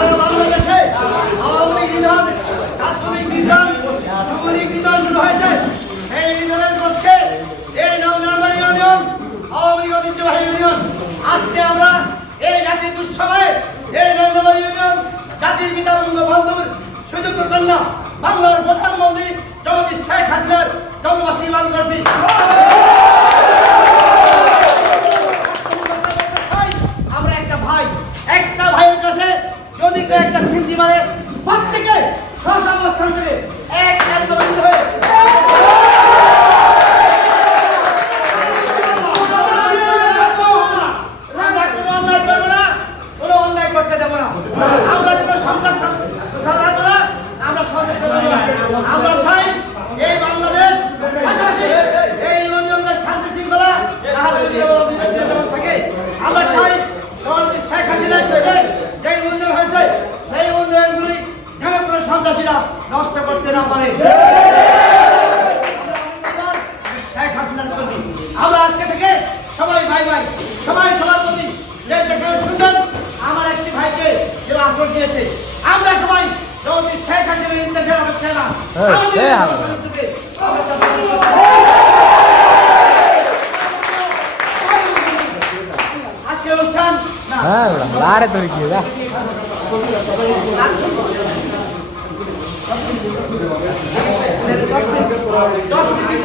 সারা বাংলাদেশে আওয়ামী লীগ নিধন, ছাত্রলীগ নিধন, যুবলীগ নিধন শুরু হয়েছে। এই নিধনের পক্ষে এই নবনির্বাচনী ইউনিয়ন, আওয়ামী লীগ ঐতিহ্যবাহী ইউনিয়ন, আজকে আমরা এই জাতির দুঃসময়ে এই নবনির্বাচনী ইউনিয়ন জাতির পিতা বঙ্গবন্ধুর সুযোগ্য কন্যা বাংলার প্রধানমন্ত্রী জননেত্রী শেখ হাসিনার জন্মবার্ষিকী পালন করেছি। আমরা একটা ভাইয়ের কাছে যদি কেউ একটা ছিনতি মারে প্রত্যেকে স্বঅবস্থান থেকে এক হয়ে আমরা চাই এই বাংলাদেশ পাশাপাশি এই ইউনিয়নের শান্তি শৃঙ্খলা থাকে। আমরা চাই জননেত্রী শেখ হাসিনার যে উন্নয়ন হয়েছে সেই উন্নয়নগুলি যেন কোনো সন্ত্রাসীরা নষ্ট করতে না পারে। শেখ হাসিনার প্রতি আমরা আজকে থেকে সবাই ভাই ভাই, সবাই সবার প্রতি যেখানে শুনবেন আমার একটি ভাইকে যে আশ্রয় দিয়েছে, আমরা সবাই জননেত্রী শেখ হাসিনার ইন্তেজার অপেক্ষা না আজকে অনুষ্ঠান লারে তো কি দা দশ মিনিট